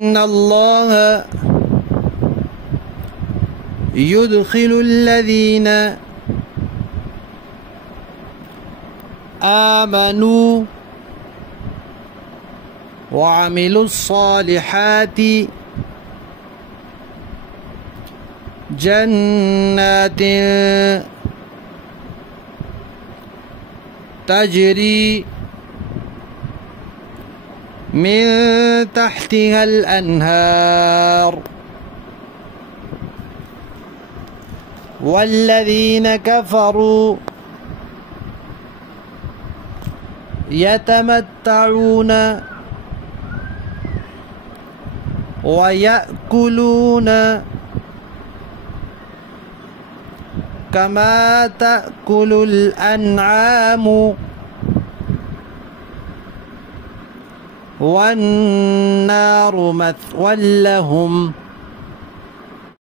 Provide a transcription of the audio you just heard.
إن الله يدخل الذين آمنوا وعملوا الصالحات جنات تجري من تحتها الأنهار والذين كفروا يتمتعون ويأكلون كما تأكل الأنعام والنار مثوى لهم